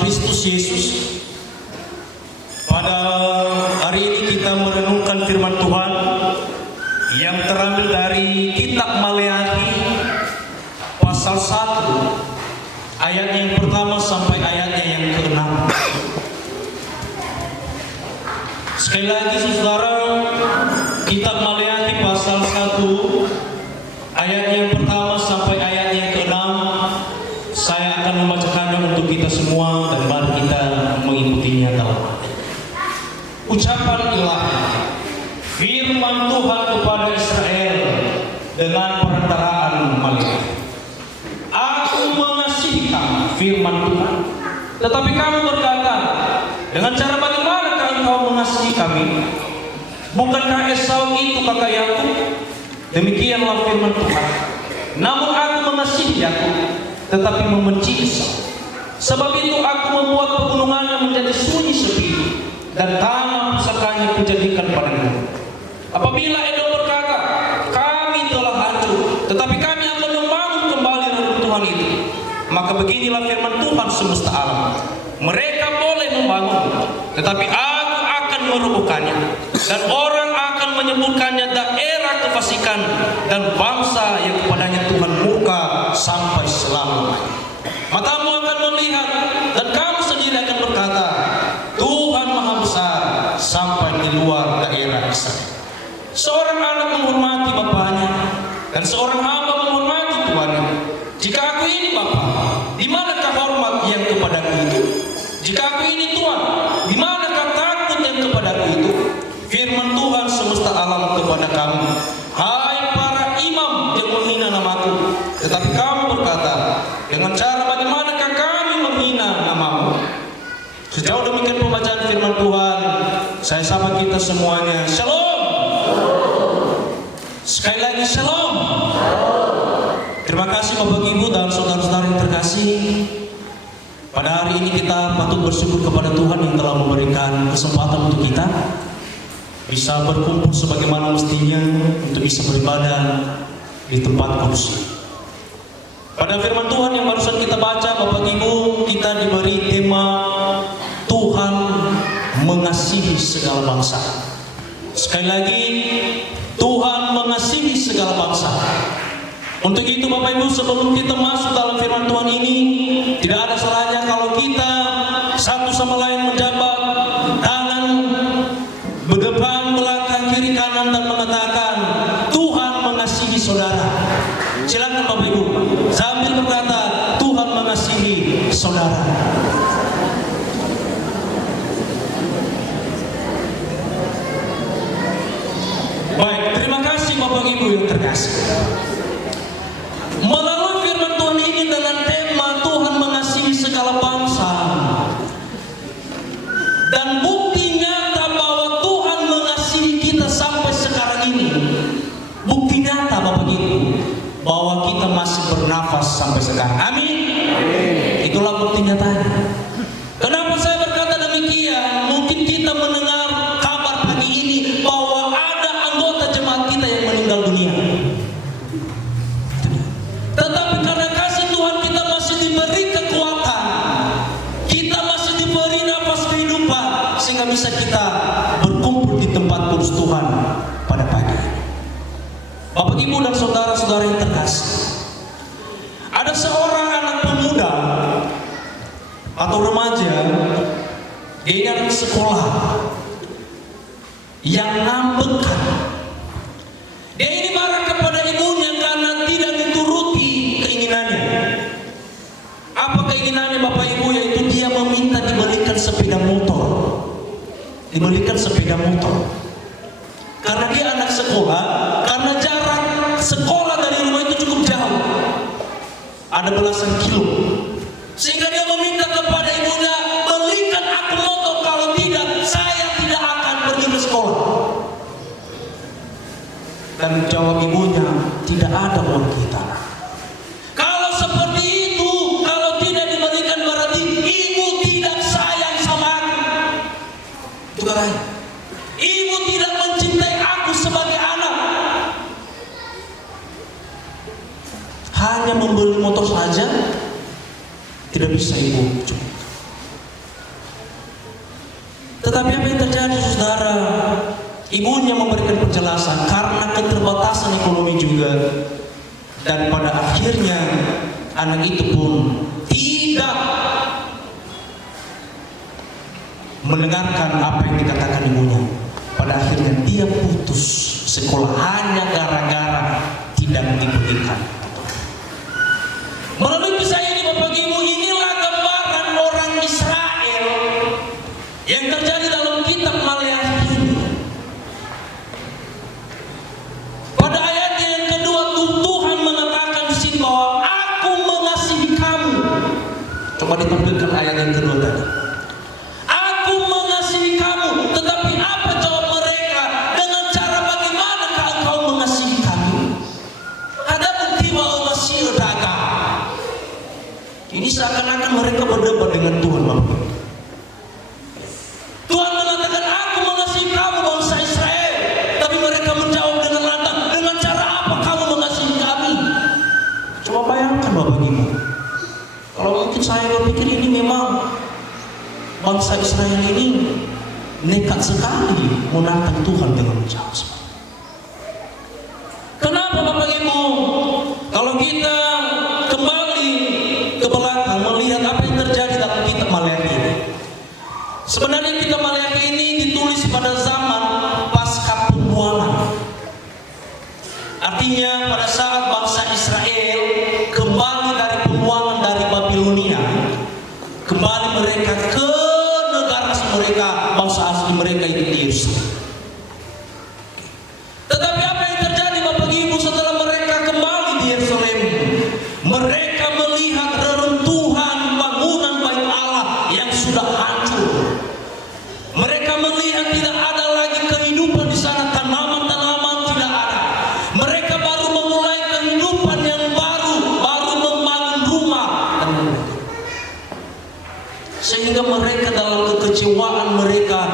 Kristus Yesus. Pada hari ini kita merenungkan firman Tuhan yang terambil dari kitab Maleakhi pasal 1 ayat yang pertama sampai ayatnya yang ke-6. Sekali lagi saudara, kitab Maleakhi pasal 1 ayat yang pertama sampai ayat yang ke-6. Saya akan membacakannya untuk kita semua dan mari kita mengikutinya dalam hati. Ucapan ilahi, firman Tuhan kepada Israel dengan perantaraan Maleakhi. Aku mengasihi kamu, firman Tuhan, tetapi kamu berkata, dengan cara bagaimanakah engkau mengasihi kami? Bukankah Esau itu kakak Yakub? Demikianlah firman Tuhan. Namun aku mengasihi Yakub, tetapi membenci Esau. Sebab itu aku membuat pegunungannya menjadi sunyi sepi dan tanah pusakanya kujadikan padang. Apabila Edom berkata, kami telah hancur, tetapi kami akan membangun kembali reruntuhan itu, maka beginilah firman Tuhan semesta alam. Mereka boleh membangun, tetapi aku akan merobohkannya, dan orang akan menyebutkannya daerah kefasikan dan bangsa yang kepadanya Tuhan murka sampai selama-lamanya. Matamu akan melihat dan kamu sendiri akan berkata, Tuhan Maha Besar sampai di luar daerah Israel. Seorang anak menghormati bapaknya dan seorang hamba menghormati tuannya. Jika aku ini bapa, di manakah hormat yang kepadaku itu? Jika aku ini tuan, di manakah takut yang kepadaku itu? Firman Tuhan semesta alam kepada kamu, hai para imam yang menghina namaku, tetapi kamu berkata, dengan cara bagaimanakah kami menghina namamu? Sejauh demikian pembacaan firman Tuhan. Saya sapa kita semuanya, shalom. Sekali lagi shalom. Terima kasih Bapak Ibu dan saudara-saudara yang terkasih. Pada hari ini kita patut bersyukur kepada Tuhan yang telah memberikan kesempatan untuk kita bisa berkumpul sebagaimana mestinya untuk bisa beribadah di tempat kudus. Pada firman Tuhan yang barusan kita baca, Bapak Ibu, kita diberi tema Tuhan mengasihi segala bangsa. Sekali lagi, Tuhan mengasihi segala bangsa. Untuk itu Bapak Ibu, sebelum kita masuk dalam firman Tuhan ini, tidak ada salahnya kalau kita satu sama lain menjabat tangan berdepan, belakang, kiri, kanan dan mengatakan Tuhan mengasihi saudara. Silakan Bapak Ibu sambil berkata Tuhan mengasihi saudara. Baik, terima kasih Bapak Ibu yang terkasih. Melalui firman Tuhan ini dengan tema Tuhan mengasihi segala bangsa, dan bukti nyata bahwa Tuhan mengasihi kita sampai sekarang ini, bukti nyata Bapak Ibu bahwa kita masih bernafas sampai sekarang. Amin. Itulah bukti nyatanya. Kenapa saya berkata demikian? Mungkin kita mendengar kabar pagi ini bahwa ada anggota jemaat kita yang meninggal dunia. Tetapi karena kasih Tuhan kita masih diberi kekuatan, kita masih diberi nafas kehidupan, sehingga bisa kita berkumpul di tempat kudus Tuhan pada pagi ini. Bapak Ibu dan saudara-saudara yang terkasih, ada seorang anak pemuda atau remaja, dia anak sekolah yang ngambekan. Dia ini marah kepada ibunya karena tidak dituruti keinginannya. Apa keinginannya Bapak Ibu? Yaitu dia meminta dibelikan sepeda motor. Dibelikan sepeda motor. Karena dia anak sekolah, karena jarak sekolah dari rumah itu cukup jauh, ada belasan kilo, sehingga dia meminta kepada ibunya, belikan aku motor, kalau tidak saya tidak akan pergi ke sekolah. Dan jawab ibunya, tidak ada uang kita. Kalau seperti itu, kalau tidak dibelikan berarti ibu tidak sayang sama aku. Itu katanya. Ibu tidak mencintai aku sebagai anak. Hanya membeli motor saja tidak bisa ibu. Tetapi apa yang terjadi saudara? Ibunya memberikan penjelasan karena keterbatasan ekonomi juga. Dan pada akhirnya anak itu pun tidak mendengarkan apa yang dikatakan ibunya. Pada akhirnya dia putus sekolah hanya gara-gara tidak diberikan. Melalui kisah ini Bapak Ibu, inilah gambaran orang Israel yang terjadi dalam kitab Maleakhi. Pada ayat yang kedua Tuhan mengatakan di sini bahwa aku mengasihi kamu. Coba ditampilkan ayat yang kedua tadi. Aku mengasihi kamu, tetapi apa jawab mereka? Dengan cara bagaimanakah engkau mengasihi kami? Ada bukti bahwa masih dagang. Ini seakan-akan mereka berdebat dengan Tuhan, Bapak. Tuhan mengatakan aku mengasihi kamu bangsa Israel, tapi mereka menjawab dengan lantang, dengan cara apa kamu mengasihi kami? Coba bayangkan Bapak Ibu. Kalau mungkin saya berpikir ini memang bangsa Israel ini nekat sekali menantang Tuhan dengan menjawab. Kenapa Bapak Ibu? Kalau kita kembali ke belakang melihat apa yang terjadi dalam kitab Maleakhi ini. Sebenarnya kitab Maleakhi ini ditulis pada zaman pasca pembuangan. Artinya pada saat bangsa Israel kembali dari pembuangan dari Babilonia, kembali mereka ke negara mereka, bangsa asli mereka itu di Yerusalem. Tetapi apa yang terjadi Bapak Ibu setelah mereka kembali di Yerusalem? Mereka melihat reruntuhan bangunan Bait Allah yang sudah hancur. Mereka melihat tidak ada lagi kehidupan di sana, tanaman-tanaman tidak ada. Mereka baru memulai kehidupan yang baru membangun rumah. Sehingga mereka dalam kekecewaan mereka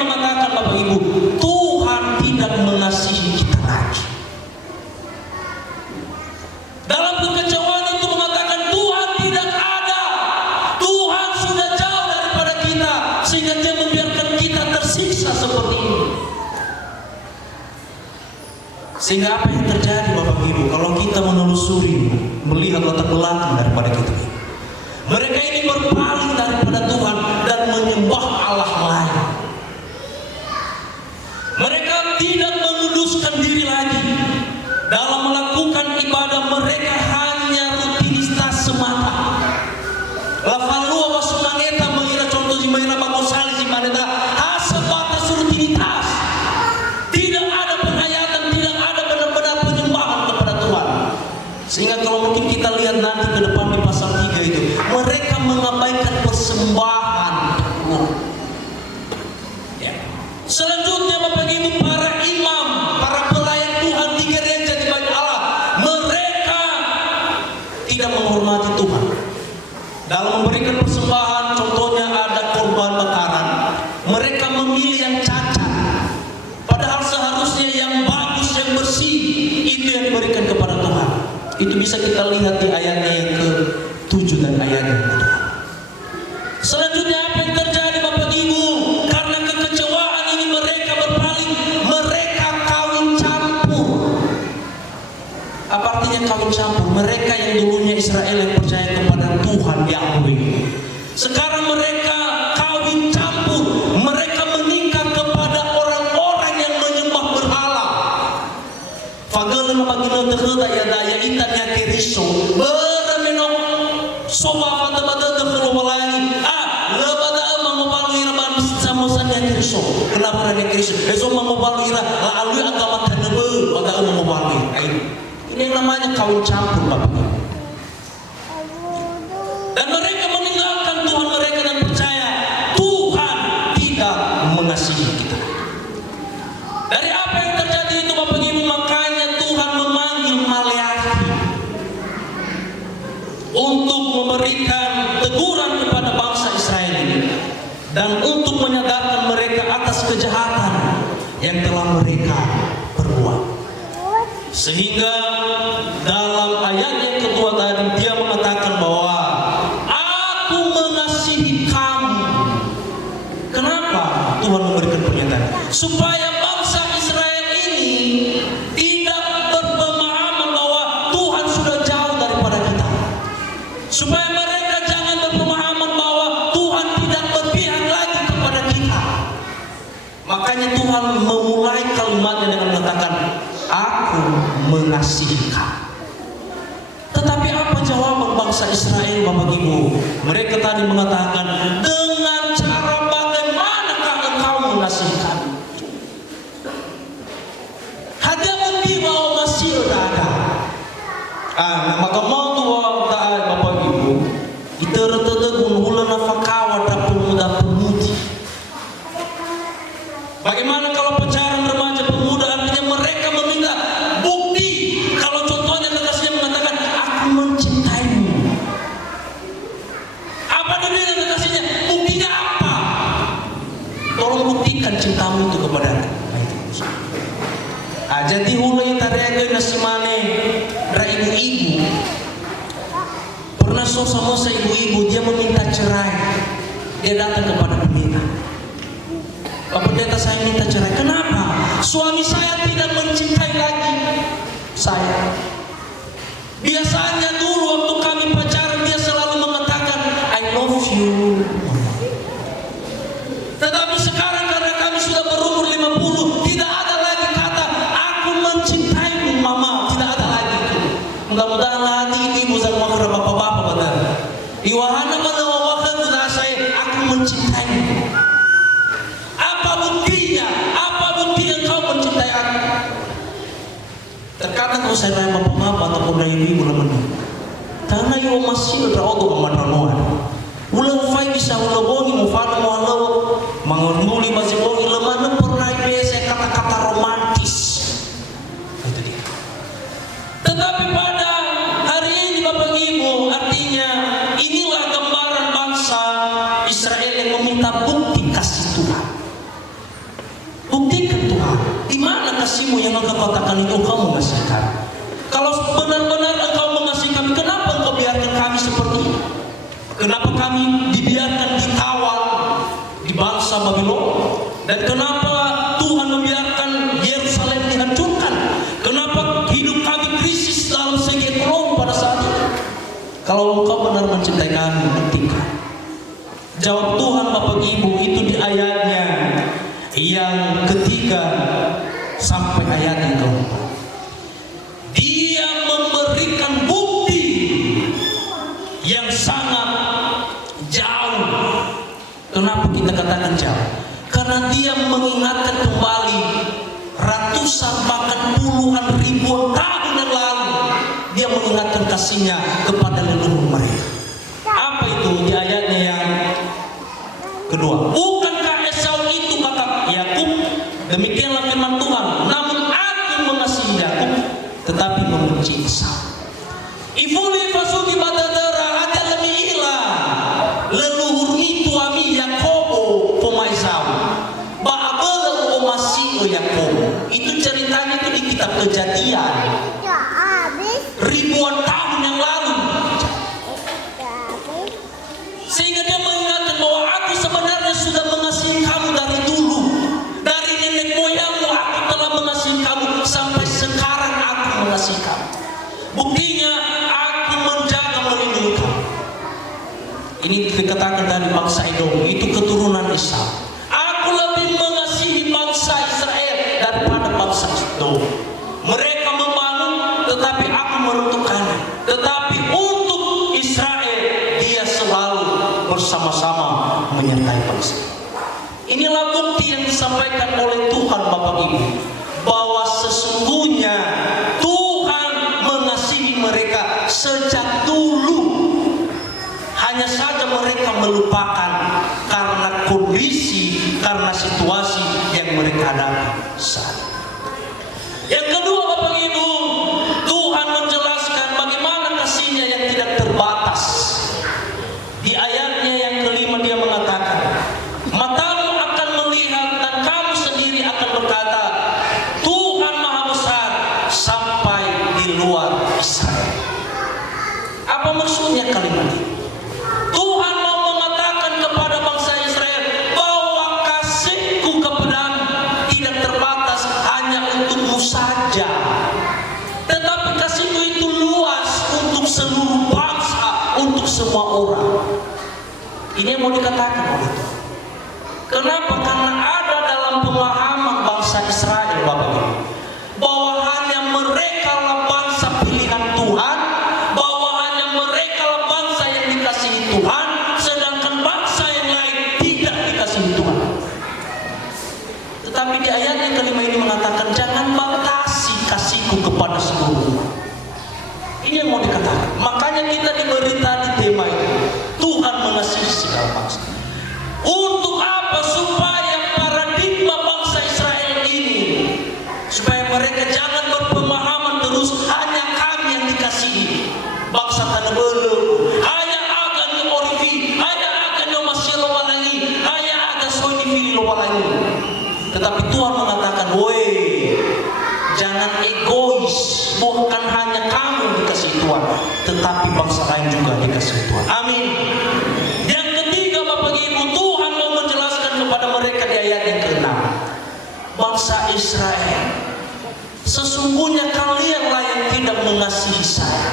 mengatakan Bapak Ibu, Tuhan tidak mengasihi kita lagi. Dalam kekecewaan itu mengatakan Tuhan tidak ada, Tuhan sudah jauh daripada kita, sehingga Dia membiarkan kita tersiksa seperti ini. Sehingga apa yang terjadi Bapak Ibu kalau kita menelusuri, melihat latar belakang daripada kita, mereka ini berpaling daripada Tuhan dan menyembah Allah lain. Mereka tidak menguduskan diri lagi dalam melakukan ibadah. Mereka hanya rutinitas semata. Lavalua wasumangeta mengira contoh di mengira bagosali di maneta sebatas rutinitas. Tidak ada penghayatan, tidak ada benar-benar penyembahan kepada Tuhan. Sehingga kalau mungkin kita lihat nanti ke depan di pasal 3 itu, mereka mengabaikan persembahan. Ya. Selanjutnya Bapak Ibu, para imam, para pelayan Tuhan di gereja di Bait Allah, mereka tidak menghormati Tuhan. Dalam memberikan persembahan, contohnya ada korban bakaran, mereka memilih yang cacat. Padahal seharusnya yang bagus, yang bersih, itu yang diberikan kepada Tuhan. Itu bisa kita lihat di ayatnya yang ke-7 dan ayat yang ke-8. Selanjutnya apa yang terjadi Bapak Ibu? Karena kekecewaan ini mereka berpaling, mereka kawin campur. Apa artinya kawin campur? Mereka yang dulunya Israel yang percaya kepada Tuhan Yahweh, sekarang mereka kawin campur. Mereka menikah kepada orang-orang yang menyembah berhala. Fagel mapagino terheta ya daya intan ya keriso beremenok soba pada terlalu lebada mengopaluira ban samosan ya keriso. Kenapa ya keriso? Eso mengopaluira lalu agama tanebe pada mengopaluira. Ini yang namanya kawin campur Bapak Ibu. Dan mereka meninggalkan Tuhan mereka dan percaya Tuhan tidak mengasihi kita. Dari apa yang terjadi itu Bapak Ibu, makanya Tuhan memanggil Maleakhi untuk memberikan teguran kepada bangsa Israel ini dan untuk menyadarkan mereka atas kejahatan yang telah mereka perbuat. Sehingga dalam ayat yang kedua tadi dia mengatakan bahwa aku mengasihi kamu. Kenapa? supaya bangsa Israel ini tidak berpemahaman bahwa Tuhan sudah jauh daripada kita, supaya mereka jangan berpemahaman bahwa Tuhan tidak berpihak lagi kepada kita. Makanya Tuhan memulai kalimatnya dengan mengatakan, aku mengasihi kamu. Tetapi apa jawaban bangsa Israel, Bapak Ibu? Mereka tadi mengatakan, dengan cara bagaimanakah engkau mengasihi kami? Hanya bukti bahwa masih ada. Maka mau tua tak Bapak Ibu, itertetegun hula nafakawa dapur muda pemudi. Bagaimana kalau pacaran remaja pemuda? Artinya mereka meminta bukti. Kalau contohnya kekasihnya mengatakan, aku mencintaimu. Apa dia kekasihnya? Buktinya apa? Tolong buktikan cintamu itu kepada aku. Jadi hulai tarega nasimane ra ibu-ibu. Pernah sama ibu-ibu, dia meminta cerai. Dia datang kepada pendeta. Pak pendeta, saya minta cerai. Kenapa? Suami saya tidak mencintai lagi saya. Biasanya dulu waktu kami pacaran dia selalu mengatakan I love you. Tetapi sekarang karena kami sudah berumur 50, tidak ada lagi kata aku mencintaimu mama. Tidak ada lagi itu. Mudah-mudahan hati ibu sama bapak-bapak benar. Iwahana pada wawakan saya aku mencintaimu. Apa buktinya? Apa bukti engkau mencintai aku? Terkadang kalau saya tanya bapak-bapak ataupun dari ibu lemen, karena yo masih terodo memandanoan. Ulang fai bisa ulang bongi mufana mualau mangonduli masih bongi lemana pernah biasa kata-kata romantis. Itu dia. Tetapi pada hari ini Bapak Ibu, artinya inilah gambaran bangsa Israel yang meminta bukti kasih Tuhan. Buktikan Tuhan, di mana kasihmu yang engkau katakan itu engkau mengasihi kami? Kalau benar-benar engkau mengasihi kami, kenapa engkau biarkan kami seperti ini? Kenapa kami dibiarkan ditawan di bangsa Babylon? Dan kenapa Tuhan membiarkan Yerusalem dihancurkan? Kenapa hidup kami krisis dalam segi ekonomi pada saat itu? Kalau engkau benar mencintai kami, buktikan. Jawab Tuhan Bapak Ibu itu di ayatnya yang ketiga sampai ayat yang keempat. Dia memberikan bukti yang sangat jauh. Kenapa kita katakan jauh? Karena dia mengingatkan kembali ratusan bahkan puluhan ribuan tahun yang lalu. Dia mengingatkan kasihnya kepada leluhur mereka. Apa itu di ayatnya yang kedua? Bukankah Esau itu kata Yakub, demikianlah firman Tuhan, namun aku mengasihi Yakub tetapi membenci Esau. Ifuli fasuki badadara ada lebih ilah leluhur itu ami Yakobo poma Esau ba'abala omasi o Yakobo. Itu ceritanya itu di kitab Kejadian ribuan tahun yang lalu. Sehingga dia mengingatkan bahwa aku sebenarnya sudah mengasihi kamu dari dulu. Dari nenek moyangmu aku telah mengasihi kamu. Sampai sekarang aku mengasihi kamu. Buktinya aku menjaga melindungi kamu. Ini dikatakan dari bangsa Edom, itu keturunan Esau. Aku lebih mengasihi bangsa Israel daripada bangsa Edom. Mereka membangun tetapi aku meruntuhkannya. Tetapi untuk Israel dia selalu bersama-sama menyertai bangsa. Inilah bukti yang disampaikan oleh Tuhan Bapak Ibu, bahwa sesungguhnya Tuhan mengasihi mereka sejak dulu. Hanya saja mereka melupakan karena kondisi, karena situasi yang mereka hadapi saat ini. Yang kedua Bapak Ibu, Tuhan menjelaskan bagaimana kasihnya yang tidak terbatas. Di ayatnya yang kelima dia mengatakan, matamu akan melihat dan kamu sendiri akan berkata, Tuhan Maha Besar sampai di luar Israel. Apa maksudnya kalimat ini? Tuhan mau mengatakan kepada bangsa Israel bahwa kasihku kepadamu Ini yang mau dikatakan oleh Tuhan. Kenapa? Karena ada dalam pemahaman bangsa Israel Bapak Ibu, bahwa hanya mereka lah bangsa pilihan Tuhan, bahwa hanya mereka lah bangsa yang dikasihi Tuhan, sedangkan bangsa yang lain tidak dikasihi Tuhan. Tetapi di ayat yang kelima ini mengatakan, jangan batasi kasihku kepada seluruh. Ini yang mau dikatakan. Makanya kita diberi tadi tema itu, Tuhan mengasihi segala bangsa. Untuk apa? Supaya paradigma bangsa Israel ini, supaya mereka jangan berpemahaman terus hanya kami yang dikasihi, bangsa tanah belu, hanya akan yang orifi, hanya akan yang masih lowalangi, hanya akan soini fili lowalangi. Tetapi Tuhan mengatakan, woi, jangan egois, bukan hanya kamu yang dikasihi Tuhan, tetapi bangsa lain juga dikasihi Tuhan. Amin. Yang ketiga Bapak Ibu, Tuhan mau menjelaskan kepada mereka di ayat yang ke-6, bangsa Israel, sesungguhnya kalianlah yang tidak mengasihi saya,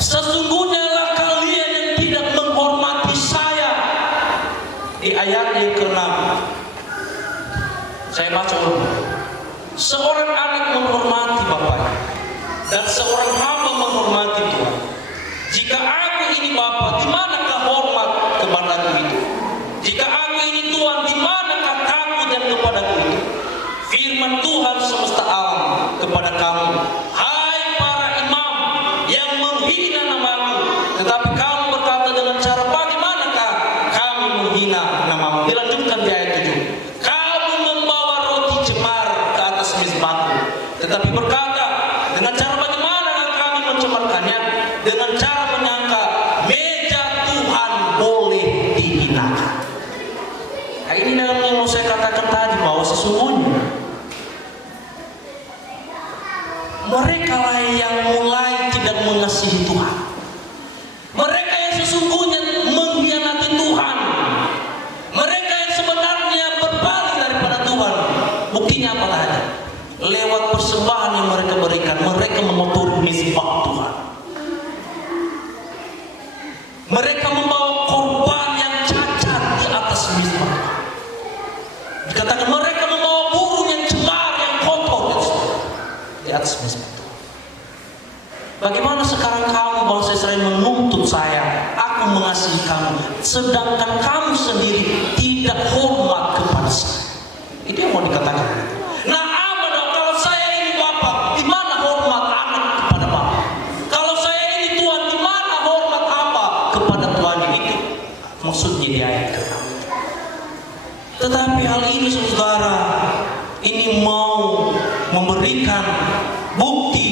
sesungguhnya lah kalian yang tidak menghormati saya. Di ayat yang ke-6 saya baca dulu. Seorang anak menghormati bapaknya dan seorang hamba menghormati Tuhan. Jika aku ini Bapa, di manakah hormat kepadaku itu? Jika aku ini Tuhan, di manakah takut dan kepadaku itu? Firman Tuhan semesta alam kepada kamu, hai para imam yang menghina namaku, tetapi kamu berkata dengan cara, bagaimanakah kami menghina namamu? Dilanjutkan di ayat 7. Kamu membawa roti cemar ke atas mezbahku, tetapi berkata, dengan cara bagaimana kami mencemarkannya? Dengan cara menyangka meja Tuhan boleh dihinakan. Nah, ini yang mau saya katakan tadi, bahwa sesungguhnya mereka lah yang mulai tidak mengasihi Tuhan. Mereka yang sesungguhnya mengkhianati Tuhan. Mereka yang sebenarnya berpaling daripada Tuhan. Buktinya apa tadi? Lewat persembahan yang mereka berikan, mereka mengotori mezbah Tuhan. Mereka membawa korban yang cacat di atas mezbah. Dikatakan mereka membawa burung yang cemar, yang kotor di atas mezbah. Bagaimana sekarang kamu bangsa Israel menuntut saya, aku mengasihi kamu, sedangkan kamu sendiri tidak hormat kepada saya? Itu yang mau dikatakan. Nah, apa dong kalau saya ini Bapak, di mana hormat anak kepada Bapak? Kalau saya ini Tuhan, di mana hormat apa kepada Tuhan? Itu maksudnya di ayat ke-6. Tetapi hal ini saudara, ini mau memberikan bukti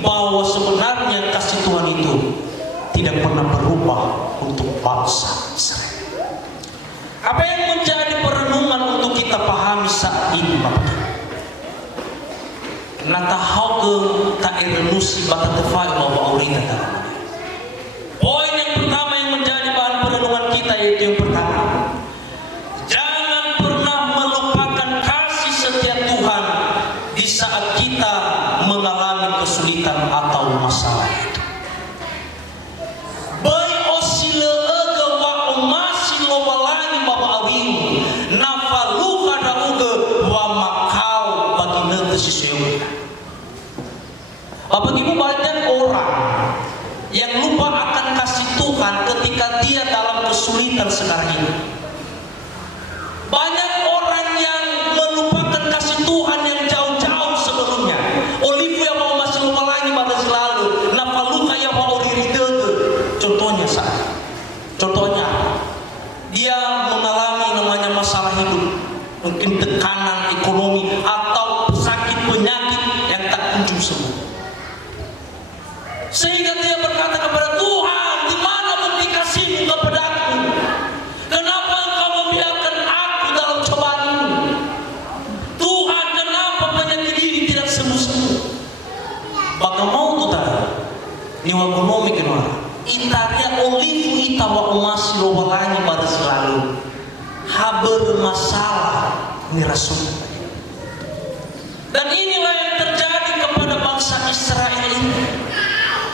bahwa sebenarnya kasih Tuhan itu tidak pernah berubah untuk bangsa Israel. Apa yang menjadi perenungan untuk kita pahami saat ini Bapak? Natahauge ta'irenusi batatefai bahwa aurita dalam. Poin yang pertama yang menjadi bahan perenungan kita yaitu yang pertama, jangan pernah melupakan kasih setia Tuhan di saat kita mengalami kesulitan atau masalah itu. Baik osile ege wa omasi lo walani baba awing nafalu kada uge wa makau bagi nete sisewita. Bapak Ibu, banyak orang yang lupa akan kasih Tuhan ketika dia dalam kesulitan sekarang ini. Banyak orang yang melupakan kasih Tuhan yang jauh-jauh sebelumnya. Olivia mau masih lupa lagi pada selalu. Nafaluka ya mau diridege. Contohnya, dia mengalami namanya masalah hidup, mungkin tekanan ekonomi atau sakit penyakit yang tak kunjung sembuh. Sehingga dia berkata kepada Tuhan, di mana bukti kasih-Mu kepadaku? Kenapa Engkau membiarkan aku dalam cobaan ini? Tuhan, kenapa penyakit ini tidak sembuh-sembuh? Bagaimana tu tadi? Niwa ekonomi kenapa? Itaria olivu ita wa umasi lo walani pada selalu haber masalah nirasun. Dan inilah yang terjadi kepada bangsa Israel ini.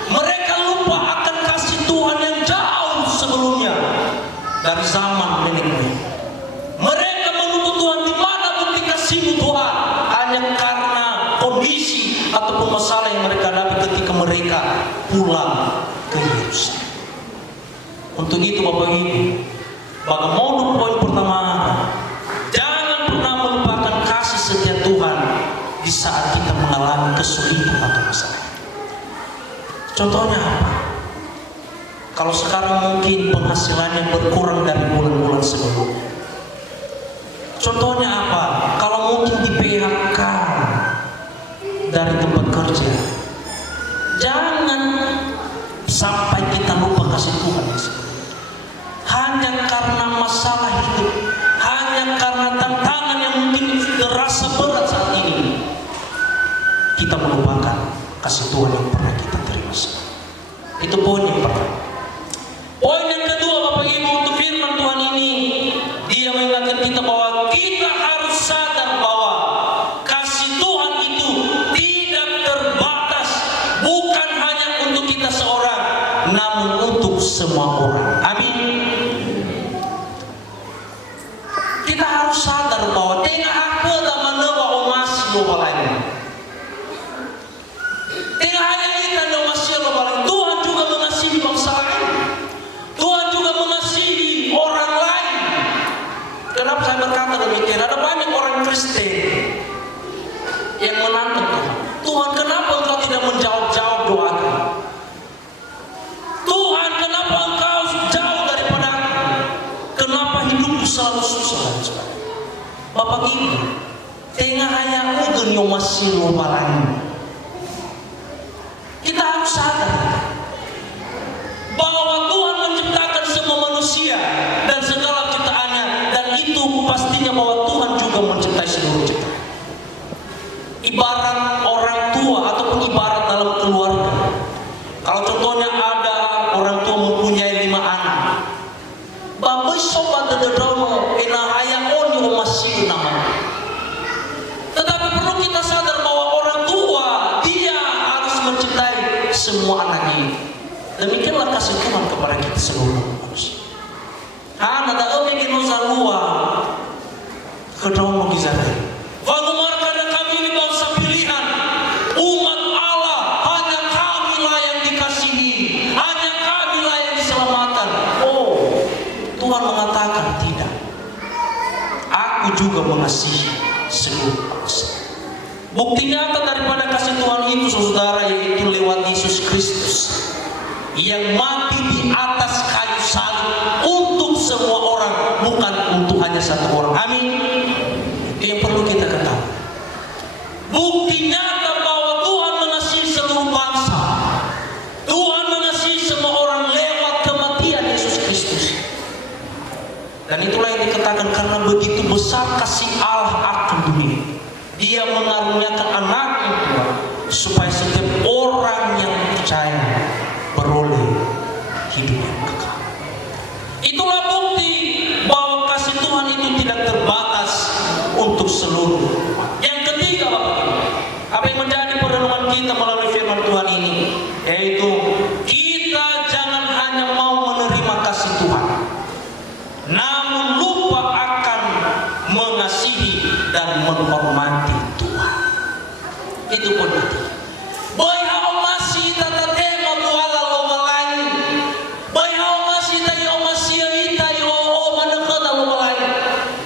Mereka lupa akan kasih Tuhan yang jauh sebelumnya. dari zaman nenek moyang. Mereka menuntut Tuhan, di mana bukti kasih-Mu Tuhan? Hanya karena kondisi ataupun masalah yang mereka hadapi ketika mereka pulang ke Yerusalem. Untuk itu Bapak Ibu, pada modul poin pertama, jangan pernah melupakan kasih setia Tuhan di saat kita mengalami kesulitan atau masalah. Contohnya apa? Kalau sekarang mungkin penghasilannya berkurang dari bulan-bulan sebelumnya. Contohnya apa? Kalau mungkin di PHK dari tempat kerja. Jangan sampai kita lupa kasih Tuhan. Hanya karena masalah hidup, hanya karena tantangan yang mungkin terasa berat saat ini, kita melupakan kasih Tuhan yang pernah kita terima. Itu poin yang pertama. Poin yang kedua, Bapak Ibu, untuk firman Tuhan ini, dia mengingatkan kita bahwa kita harus sadar bahwa kasih Tuhan itu tidak terbatas, bukan hanya untuk kita seorang, namun untuk semua orang. Amin. Kita harus sadar bahwa tengah aku dan menewa omas lupa lain. Tengah hanya kita masih lupa lain. Tuhan juga mengasihi bangsa lain. Tuhan juga mengasihi orang lain. Kenapa saya berkata demikian? Ada banyak orang Kristen yang menantang Tuhan. Tuhan, kenapa Engkau tidak menjawab doaku? Tuhan, kenapa Engkau jauh daripada aku? Kenapa hidupku selalu susah? Bapak Ibu, tengah hanya ugen yang masih lupa lagi. Kita harus sadar bahwa Tuhan menciptakan semua manusia dan segala ciptaannya, dan itu pastinya bahwa Tuhan juga mencintai seluruh ciptaan. Ibarat orang tua ataupun ibarat dalam keluarga. Kalau contohnya ada orang tua mempunyai 5 anak, bapak sobat dedono enahaya oni masih namanya. Tetapi perlu kita sadar bahwa orang tua dia harus mencintai semua anak ini. Demikianlah kasih Tuhan kepada kita seluruh manusia. Anak tak oke kita salua kedua gizare. Bagaimana kami ini bangsa pilihan, umat Allah, hanya kamilah yang dikasihi, hanya kamilah yang diselamatkan. Oh, Tuhan mengatakan tidak. Aku juga mengasihi seluruh bangsa. Bukti nyata daripada kasih Tuhan itu, saudara, yaitu lewat Yesus Kristus yang mati di atas kayu salib untuk semua orang, bukan untuk hanya satu orang. Amin. Itu yang perlu kita ketahui. Bukti nyata bahwa Tuhan mengasihi seluruh bangsa. Tuhan mengasihi semua orang lewat kematian Yesus Kristus. Dan itulah yang dikatakan, karena begitu besar kasih Allah akan dunia, Dia mengaruniakan anaknya Tuhan, supaya setiap orang yang percaya beroleh hidup yang kekal. Itulah bukti bahwa kasih Tuhan itu tidak terbatas untuk seluruh. Yang ketiga, Bapak Ibu, apa yang menjadi perenungan kita melalui firman Tuhan ini, yaitu kita jangan hanya mau menerima kasih Tuhan, namun lupa akan mengasihi dan menghormati Tuhan. Itu pun nanti. Bayau masih tata tema buala loma lain. Bayau masih tayo masih tayo manakala loma lain.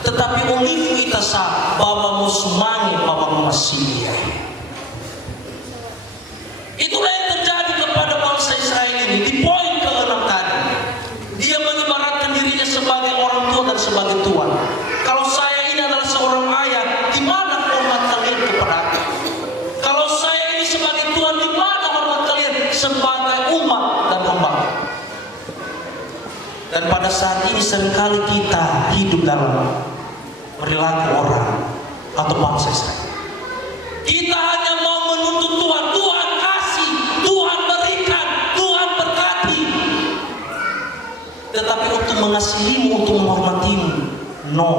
Tetapi olive kita sa baba musmangi baba masih. Itulah yang terjadi kepada bangsa Israel ini. Di poin ke-6 tadi, dia mengibaratkan dirinya sebagai orang tua dan sebagai tuan. Kalau saya ini adalah seorang ayah, di mana hormat kalian kepada aku? Kalau saya ini sebagai tuan, di mana hormat kalian sebagai umat dan hamba? Dan pada saat ini seringkali kita hidup dalam perilaku orang atau bangsa Israel. Kita hanya mau menuntut Tuhan, Tuhan kasih, Tuhan berikan, Tuhan berkati. Tetapi untuk mengasihimu, untuk menghormatimu, no.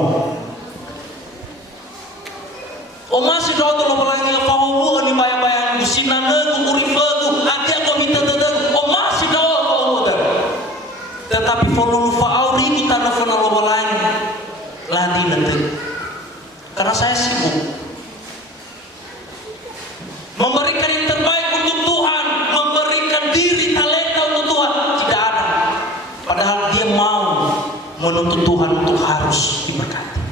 O masih doa kalau lagi pahawu ni bayang-bayang businan negu urifagu nanti aku minta dedeng. O masih doa kalau. Tetapi follow fa'auri kita na kena loba lain lagi nanti. Karena saya sibuk memberikan yang terbaik untuk Tuhan, memberikan diri talenta untuk Tuhan, tidak ada. Padahal dia mau menuntut Tuhan untuk harus diberkati.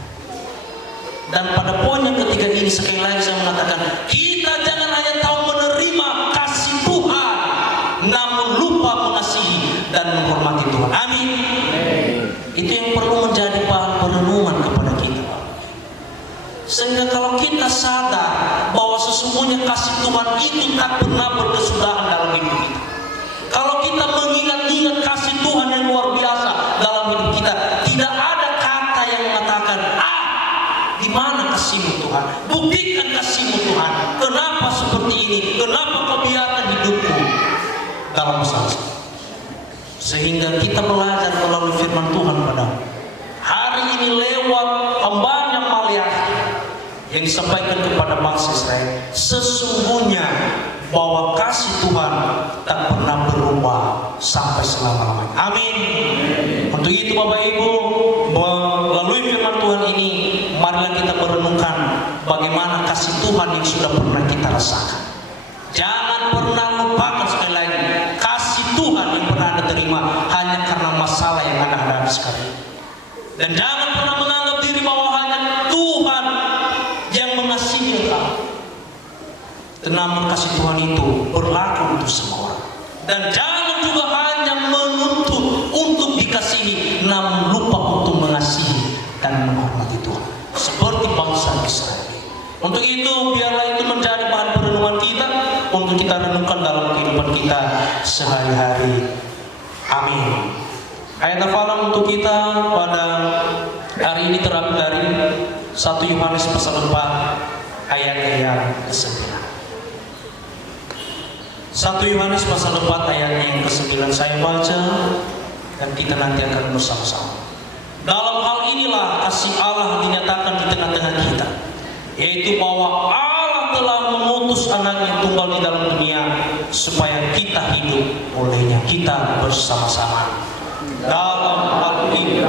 Dan pada poin yang ketiga ini sekali lagi saya mengatakan, kita jangan hanya tahu menerima kasih Tuhan, namun lupa mengasihi dan menghormati Tuhan. Amin. Itu yang perlu menjadi bahan perenungan kepada kita. Sehingga kalau kita sadar bahwa sesungguhnya kasih Tuhan itu tak pernah berkesudahan dalam hidup kita. Kalau kita mengingat-ingat kasih Tuhan yang luar biasa dalam hidup kita, tidak ada kata yang mengatakan, di mana kasih-Mu Tuhan? Buktikan kasih-Mu Tuhan. Kenapa seperti ini? Kenapa Kau biarkan hidupku dalam masalah? Sehingga kita belajar melalui firman Tuhan pada hari ini lewat hambanya Maliaki yang disampaikan kepada bangsa Israel, sesungguhnya bahwa kasih Tuhan tak pernah berubah sampai selama-lamanya. Amin. Untuk itu Bapak Ibu, melalui firman Tuhan ini, marilah kita merenungkan bagaimana kasih Tuhan yang sudah pernah kita rasakan. Jangan pernah lupakan sekali lagi, kasih Tuhan yang pernah Anda terima hanya karena masalah yang Anda hadapi sekarang. Dan jangan pernah menganggap diri bahwa hanya Tuhan yang mengasihi Engkau. Namun kasih Tuhan itu berlaku untuk semua orang. Dan jangan juga hanya menuntut untuk dikasihi, namun lupa untuk mengasihi dan menghormati Tuhan, seperti bangsa Israel. Untuk itu biarlah itu menjadi bahan perenungan kita, untuk kita renungkan dalam kehidupan kita sehari-hari. Amin. Ayat hafalan untuk kita pada hari ini terambil dari 1 Yohanes pasal 4 ayat yang ke-9. 1 Yohanes pasal 4 ayat yang ke-9 saya baca dan kita nanti akan bersama-sama. Dalam hal inilah kasih Allah dinyatakan di tengah-tengah kita, yaitu bahwa Allah telah mengutus Anaknya tunggal di dalam dunia supaya kita hidup olehnya. Kita bersama-sama dalam hal ini